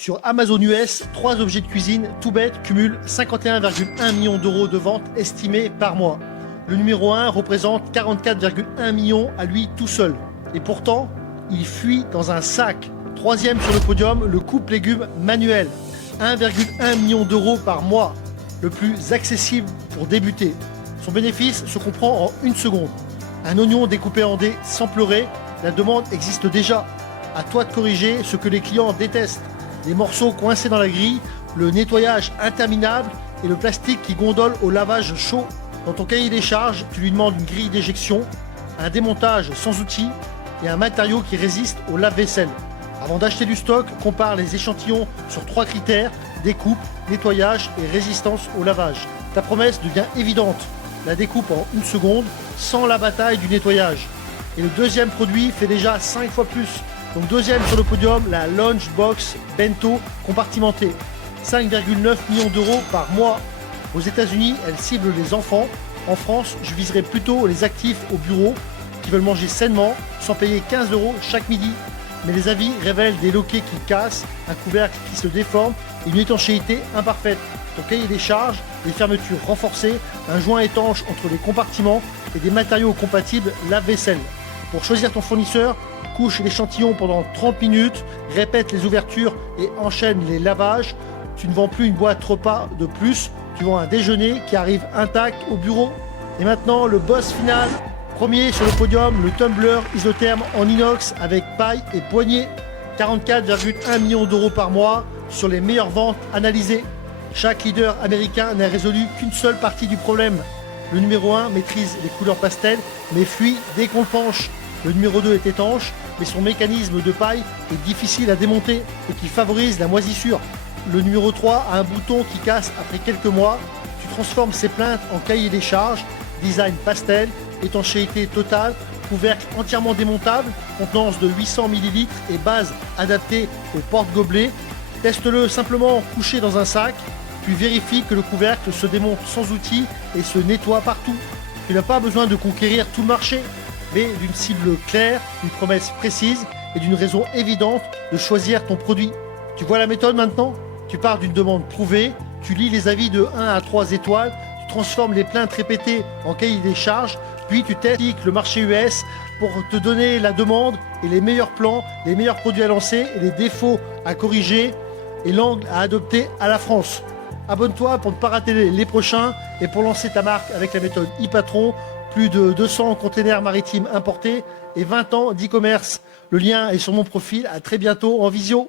Sur Amazon US, 3 objets de cuisine tout bêtes cumulent 51,1 millions d'euros de ventes estimées par mois. Le numéro 1 représente 44,1 millions à lui tout seul. Et pourtant, il fuit dans un sac. Troisième sur le podium, le coupe légumes manuel. 1,1 million d'euros par mois, le plus accessible pour débuter. Son bénéfice se comprend en une seconde. Un oignon découpé en dés sans pleurer, la demande existe déjà. À toi de corriger ce que les clients détestent. Des morceaux coincés dans la grille, le nettoyage interminable et le plastique qui gondole au lavage chaud. Dans ton cahier des charges, tu lui demandes une grille d'éjection, un démontage sans outils et un matériau qui résiste au lave-vaisselle. Avant d'acheter du stock, compare les échantillons sur 3 critères: découpe, nettoyage et résistance au lavage. Ta promesse devient évidente. La découpe en une seconde, sans la bataille du nettoyage. Et le deuxième produit fait déjà 5 fois plus. Donc deuxième sur le podium, la Lunchbox Bento compartimentée. 5,9 millions d'euros par mois. Aux États-Unis, elle cible les enfants. En France, je viserais plutôt les actifs au bureau qui veulent manger sainement sans payer 15 euros chaque midi. Mais les avis révèlent des loquets qui cassent, un couvercle qui se déforme et une étanchéité imparfaite. Ton cahier des charges, des fermetures renforcées, un joint étanche entre les compartiments et des matériaux compatibles lave-vaisselle. Pour choisir ton fournisseur, couche l'échantillon pendant 30 minutes, répète les ouvertures et enchaîne les lavages. Tu ne vends plus une boîte repas de plus, tu vends un déjeuner qui arrive intact au bureau. Et maintenant, le boss final. Premier sur le podium, le tumbler isotherme en inox avec paille et poignée. 44,1 millions d'euros par mois sur les meilleures ventes analysées. Chaque leader américain n'a résolu qu'une seule partie du problème. Le numéro 1 maîtrise les couleurs pastel, mais fuit dès qu'on le penche. Le numéro 2 est étanche, mais son mécanisme de paille est difficile à démonter et qui favorise la moisissure. Le numéro 3 a un bouton qui casse après quelques mois. Tu transformes ses plaintes en cahier des charges, design pastel, étanchéité totale, couvercle entièrement démontable, contenance de 800 ml et base adaptée au porte-gobelet. Teste-le simplement couché dans un sac, puis vérifie que le couvercle se démonte sans outil et se nettoie partout. Tu n'as pas besoin de conquérir tout le marché, mais d'une cible claire, d'une promesse précise et d'une raison évidente de choisir ton produit. Tu vois la méthode maintenant ? Tu pars d'une demande prouvée, tu lis les avis de 1 à 3 étoiles, tu transformes les plaintes répétées en cahier des charges, puis tu testes le marché US pour te donner la demande et les meilleurs plans, les meilleurs produits à lancer et les défauts à corriger et l'angle à adopter à la France. Abonne-toi pour ne pas rater les prochains et pour lancer ta marque avec la méthode e-Patron. Plus de 200 containers maritimes importés et 20 ans d'e-commerce. Le lien est sur mon profil. À très bientôt en visio.